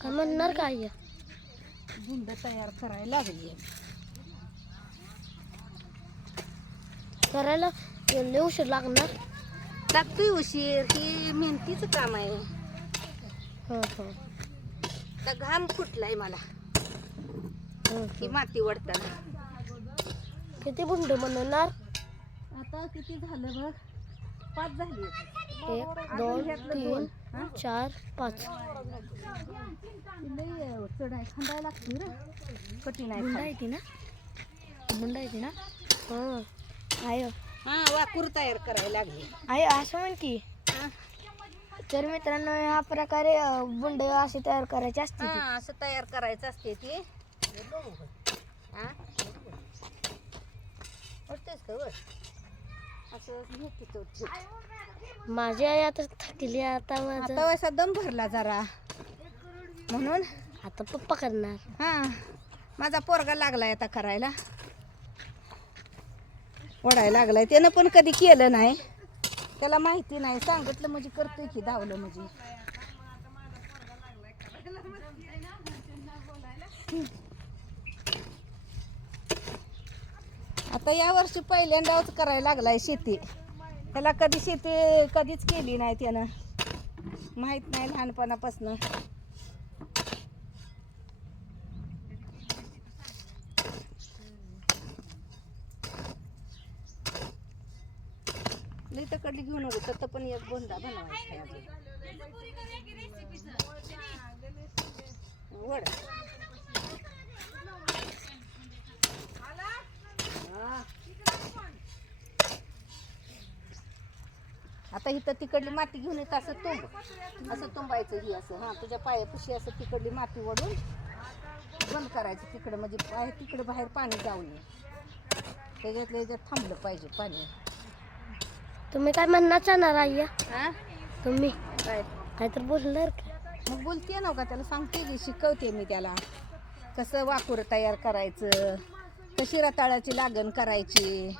काय म्हणणार काय? गुंड तयार करायला लागली. करायला लय उशीर लागणार? लागतोय उशीर ही मेहनतीचं काम आहे. हं, हं, तर घाम फुटलाय मला. हं, हं. माती वडताना. किती बुंड बनवणार आता किती झालं बघ? पाच झाली. एक दोन. तीन चार पाच. खांदायला लागते रे कठीण आहे बुंड खांद. आहे ती ना? बुंड आहे ती ना? हं. आय. हा वाकूर तयार करायला लागली. आय असं म्हण की. हा. तर मित्रांनो ह्या प्रकारे बुंड असे तयार करायचे असते. हा, असं तयार करायचं असते ती. हा? असं. माझी आई आता थकली आता माझं आता दम भरला जरा. म्हणून? आता पप्पा करणार. हा. माझा पोरगा लागलाय आता करायला. ओढायला लागलाय. त्यानं पण कधी केलं नाही. त्याला माहिती नाही. सांगितलं म्हणजे करतोय की धावलं म्हणजे. आता या वर्षी पहिल्यांदाच करायला लागलाय शेती. त्याला कधी शेती कधीच केली नाही त्यानं. माहीत नाही लहानपणापासून. लई तर कडली घेऊन होते तर पण एक बोंदा बनवायचा वडा वड हा. आता इथं तिकडली माती घेऊन येत असं तुंब असं तुंबायचं ही असं. हा तुझ्या पायापाशी असं तिकडली माती वडून बंद करायचं तिकडं. म्हणजे बाहेर तिकडं बाहेर पाणी जाऊ नये. त्याच्यातलं याच्यात थांबलं पाहिजे पाणी. तुम्ही काय म्हणणार चाहणार आई हा? तुम्ही? काय? काय तर बोलणार का मग बोलते ना का त्याला सांगते की शिकवते मी त्याला. कसं वाकुर तयार करायचं कशी रताळाची लागण करायची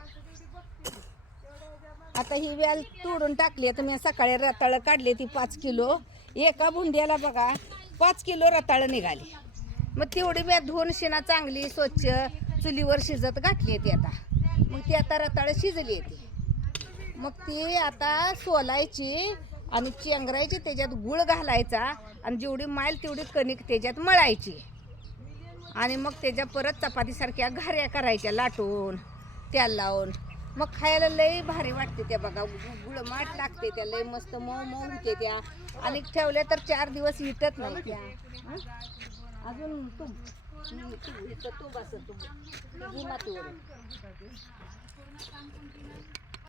आता ही वेल तोडून टाकली तर मी सकाळी रताळं काढली ती पाच किलो. एका बुंड्याला बघा पाच किलो रताळं निघाली. मग तेवढी मी धुवून शिना चांगली स्वच्छ चुलीवर शिजत घातली ती आता. मग ती आता रताळं शिजली ती. मग ती आता सोलायची आणि चेंगरायची त्याच्यात गुळ घालायचा आणि जेवढी माईल तेवढी कणिक त्याच्यात मळायची. आणि मग त्याच्या परत चपातीसारख्या घाऱ्या करायच्या लाटून तेल लावून. मग खायला लई भारी वाटते त्या बघा. गुळमाट लागते त्या लई मस्त मऊ मऊ होते त्या. आणि ठेवल्या तर चार दिवस विटत नाही त्या. अजून तू तू बस तू.